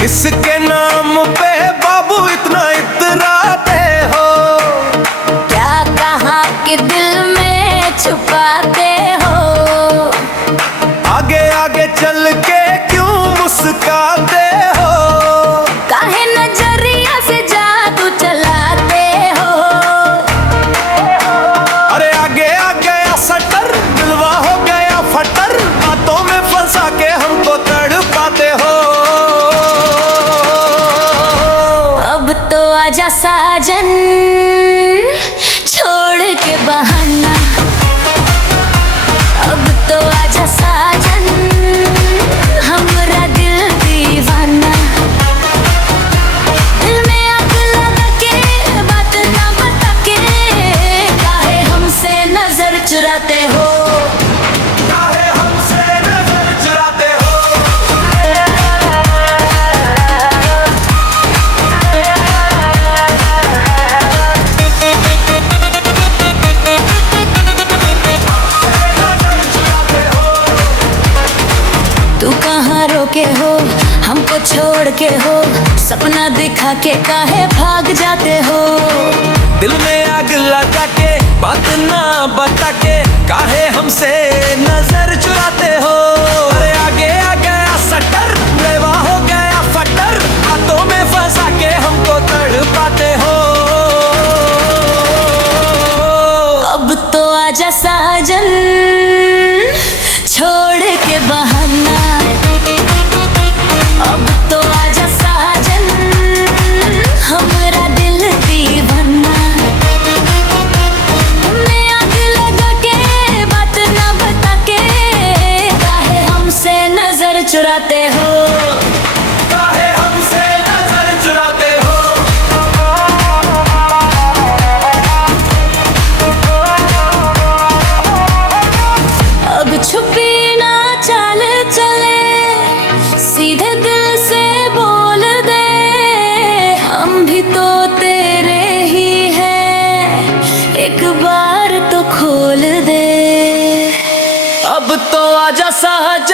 किसके नाम पे बाबू इतना इतराते हो? क्या कहाँ के दिल में छुपाते हो? आगे आगे चल के क्यों मुस्काते हो? काहे नजरिया से जादू चलाते हो? अरे आगे आ गया सटर, दिलवा हो गया फटर, बातों में फंसा के हमको तड़पाते हो। अब तो आजा साजन, छोड़ के बहाना। अब तो आजा साजन, हमरा दिल दीवाना। दिल में आग लगा के बात ना बता के, काहे हमसे नजर चुराते हो? काहे हमसे नजर चुराते हो? तू कहाँ रोके हो, हमको छोड़ के हो? सपना दिखा के काहे भाग जाते हो? दिल में आग लगा के बात ना बता के, काहे हमसे नजर चुराते हो? अरे आगे आ गया सटर, लेवा हो गया फटर, बातों में फंसा के हमको तड़पाते हो। अब तो आजा साजन, छोड़ के बहाना। अब तो आजा साजन, हमरा दिल दीवाना। मैं आग लगा के बात ना बता के, काहे हमसे नजर चुराते हो? काहे हमसे नजर चुराते हो? अब छुपी ना चाल चले, सीधे दिल से बोल दे, हम भी तो तेरे ही हैं, एक बार तो खोल दे। अब तो आजा सहज